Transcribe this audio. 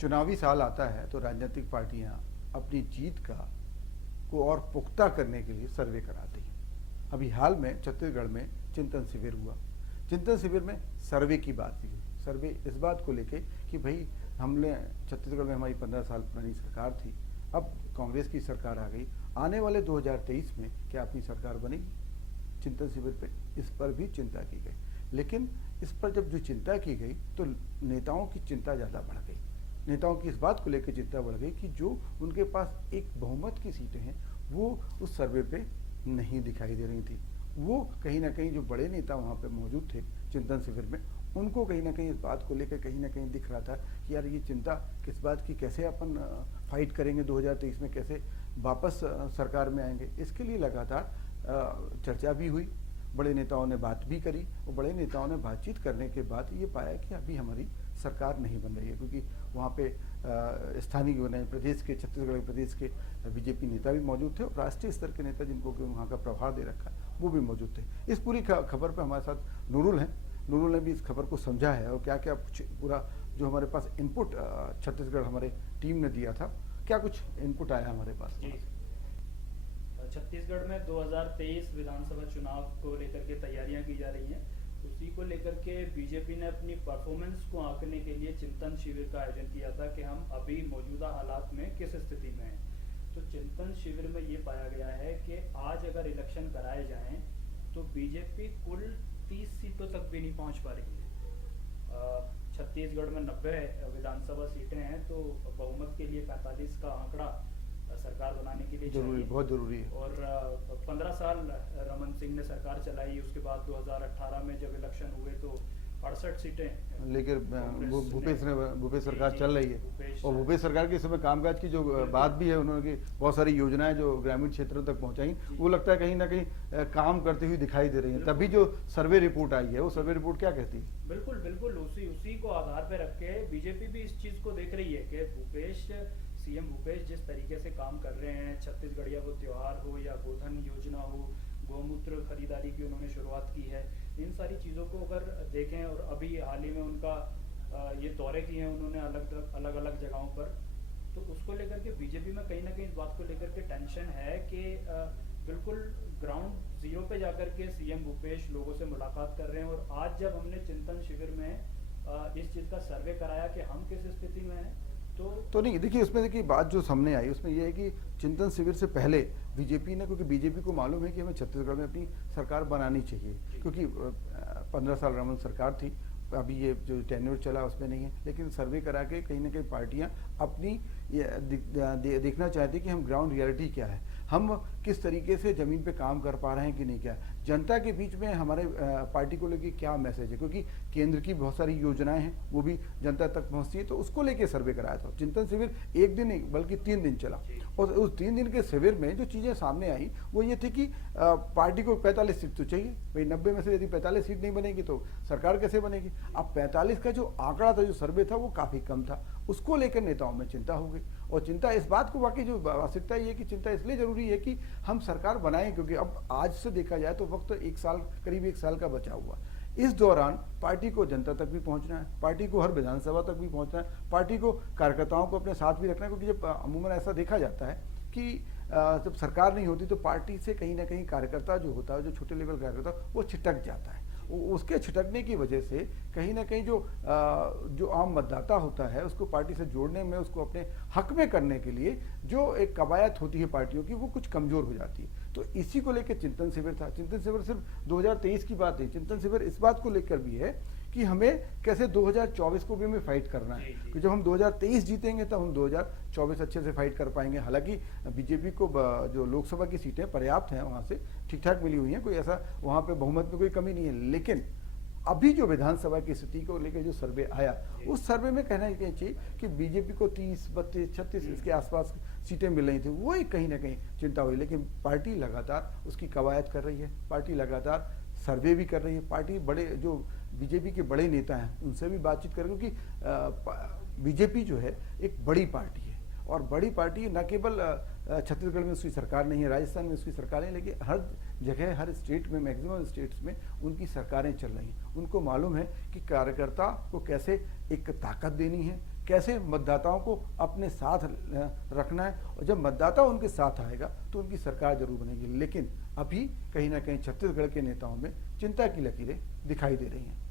चुनावी साल आता है तो राजनीतिक पार्टियां अपनी जीत का को और पुख्ता करने के लिए सर्वे कराती हैं। अभी हाल में छत्तीसगढ़ में चिंतन शिविर हुआ। चिंतन शिविर में सर्वे की बात भी हुई। सर्वे इस बात को लेके कि भाई हमने छत्तीसगढ़ में हमारी 15 साल पुरानी सरकार थी, अब कांग्रेस की सरकार आ गई, आने वाले 2023 में क्या अपनी सरकार बनेगी? चिंतन शिविर पे इस पर भी चिंता की गई। लेकिन इस पर जब जो चिंता की गई तो नेताओं की चिंता ज़्यादा बढ़ गई। नेताओं की इस बात को लेकर चिंता बढ़ गई कि जो उनके पास एक बहुमत की सीटें हैं वो उस सर्वे पे नहीं दिखाई दे रही थी। वो कहीं ना कहीं जो बड़े नेता वहाँ पे मौजूद थे चिंतन शिविर में, उनको कहीं ना कहीं इस बात को लेकर कहीं ना कहीं दिख रहा था कि यार ये चिंता किस बात की, कैसे अपन फाइट करेंगे 2023 में, कैसे वापस सरकार में आएंगे। इसके लिए लगातार चर्चा भी हुई, बड़े नेताओं ने बात भी करी और बड़े नेताओं ने बातचीत करने के बाद ये पाया कि अभी हमारी सरकार नहीं बन रही है, क्योंकि वहाँ पे स्थानीय प्रदेश के, छत्तीसगढ़ प्रदेश के बीजेपी नेता भी मौजूद थे और राष्ट्रीय स्तर के नेता जिनको कि वहाँ का प्रभाव दे रखा है वो भी मौजूद थे। इस पूरी खबर पर हमारे साथ नूरुल हैं। नूरुल ने भी इस खबर को समझा है और क्या क्या कुछ पूरा जो हमारे पास इनपुट छत्तीसगढ़ हमारे टीम ने दिया था, क्या कुछ इनपुट आया हमारे पास। छत्तीसगढ़ में 2023 विधानसभा चुनाव को लेकर के तैयारियां की जा रही हैं। उसी को लेकर के बीजेपी ने अपनी परफॉर्मेंस को आंकने के लिए चिंतन शिविर का आयोजन किया था कि हम अभी मौजूदा हालात में किस स्थिति में हैं। तो चिंतन शिविर में ये पाया गया है कि आज अगर इलेक्शन कराए जाएं तो बीजेपी कुल 30 सीटों तक भी नहीं पहुंच पा रही है। छत्तीसगढ़ में 90 विधानसभा सीटें हैं तो बहुमत के लिए 45 का आंकड़ा सरकार बनाने के लिए जरूरी, बहुत जरूरी है। और 15 साल रमन सिंह ने सरकार चलाई, उसके बाद 2018 में जब इलेक्शन हुए तो 68 सीटें लेकर भूपेश सरकार चल रही है। और भूपेश सरकार के समय कामकाज की जो बात भी है, उन्होंने बहुत सारी योजनाएं जो ग्रामीण क्षेत्रों तक पहुंचाई, वो लगता है कहीं ना कहीं काम करते हुए दिखाई दे रही है। तभी जो सर्वे रिपोर्ट आई है, वो सर्वे रिपोर्ट क्या कहती है? बिल्कुल बिल्कुल उसी को आधार पर रख के बीजेपी भी इस चीज को देख रही है कि सीएम भूपेश जिस तरीके से काम कर रहे हैं, छत्तीसगढ़िया वो त्योहार हो या गोधन योजना हो, गौमूत्र खरीदारी की उन्होंने शुरुआत की है, इन सारी चीज़ों को अगर देखें और अभी हाल ही में उनका ये दौरे किए हैं उन्होंने अलग अलग जगहों पर, तो उसको लेकर के बीजेपी में कहीं ना कहीं इस बात को लेकर के टेंशन है कि बिल्कुल ग्राउंड जीरो पे जाकर के सीएम भूपेश लोगों से मुलाकात कर रहे हैं। और आज जब हमने चिंतन शिविर में इस चीज़ का सर्वे कराया कि हम किस स्थिति में हैं, तो नहीं, देखिए उसमें देखिए बात जो सामने आई उसमें यह है कि चिंतन शिविर से पहले बीजेपी ने, क्योंकि बीजेपी को मालूम है कि हमें छत्तीसगढ़ में अपनी सरकार बनानी चाहिए, क्योंकि 15 साल रमन सरकार थी, अभी ये जो टेन्योर चला उसमें नहीं है, लेकिन सर्वे करा के कहीं ना कहीं पार्टियां अपनी देखना चाहती कि हम ग्राउंड रियलिटी क्या है, हम किस तरीके से ज़मीन पे काम कर पा रहे हैं कि नहीं, क्या जनता के बीच में हमारे पार्टी को लेके क्या मैसेज है, क्योंकि केंद्र की बहुत सारी योजनाएं हैं वो भी जनता तक पहुंचती है। तो उसको लेके सर्वे कराया था। चिंतन शिविर एक दिन नहीं बल्कि 3 दिन चला और उस 3 दिन के शिविर में जो चीज़ें सामने आई वो ये थी कि पार्टी को 45 सीट तो चाहिए भाई, 90 में से यदि 45 सीट नहीं बनेगी तो सरकार कैसे बनेगी। अब 45 का जो आंकड़ा था, जो सर्वे था, वो काफ़ी कम था, उसको लेकर नेताओं में चिंता हो गई। और चिंता इस बात को, वाकई जो आवश्यकता ये है कि चिंता इसलिए जरूरी है कि हम सरकार बनाएं, क्योंकि अब आज से देखा जाए तो वक्त करीब एक साल का बचा हुआ। इस दौरान पार्टी को जनता तक भी पहुंचना है, पार्टी को हर विधानसभा तक भी पहुंचना है, पार्टी को कार्यकर्ताओं को अपने साथ भी रखना है, क्योंकि जब अमूमन ऐसा देखा जाता है कि जब सरकार नहीं होती तो पार्टी से कहीं ना कहीं कार्यकर्ता जो होता है, जो छोटे लेवल कार्यकर्ता, वो छिटक जाता है। उसके छिटकने की वजह से कहीं ना कहीं जो आम मतदाता होता है उसको पार्टी से जोड़ने में, उसको अपने हक में करने के लिए जो एक कवायद होती है पार्टियों की, वो कुछ कमजोर हो जाती है। तो इसी को लेकर चिंतन शिविर था। चिंतन शिविर सिर्फ 2023 की बात नहीं, चिंतन शिविर इस बात को लेकर भी है कि हमें कैसे 2024 को भी हमें फाइट करना है, क्योंकि जब हम 2023 जीतेंगे तब हम 2024 अच्छे से फाइट कर पाएंगे। हालांकि बीजेपी को जो लोकसभा की सीटें पर्याप्त हैं, वहाँ से ठीक ठाक मिली हुई हैं, कोई ऐसा वहाँ पे बहुमत में कोई कमी नहीं है। लेकिन अभी जो विधानसभा की स्थिति को लेकर जो सर्वे आया, उस सर्वे में कहना चाहिए कि बीजेपी को 30, 32, 36 इसके आसपास सीटें मिल रही थी, वो एक कहीं ना कहीं चिंता हुई। लेकिन पार्टी लगातार उसकी कवायद कर रही है, पार्टी लगातार सर्वे भी कर रही है, पार्टी बड़े जो बीजेपी के बड़े नेता हैं उनसे भी बातचीत कर रही है, क्योंकि बीजेपी जो है एक बड़ी पार्टी है और बड़ी पार्टी न केवल छत्तीसगढ़ में उसकी सरकार नहीं है, राजस्थान में उसकी सरकार है, लेकिन हर जगह, हर स्टेट में, मैक्सिमम स्टेट्स में उनकी सरकारें चल रही हैं। उनको मालूम है कि कार्यकर्ता को कैसे एक ताकत देनी है, कैसे मतदाताओं को अपने साथ रखना है, और जब मतदाता उनके साथ आएगा तो उनकी सरकार जरूर बनेगी। लेकिन अभी कहीं ना कहीं छत्तीसगढ़ के नेताओं में चिंता की लकीरें दिखाई दे रही हैं।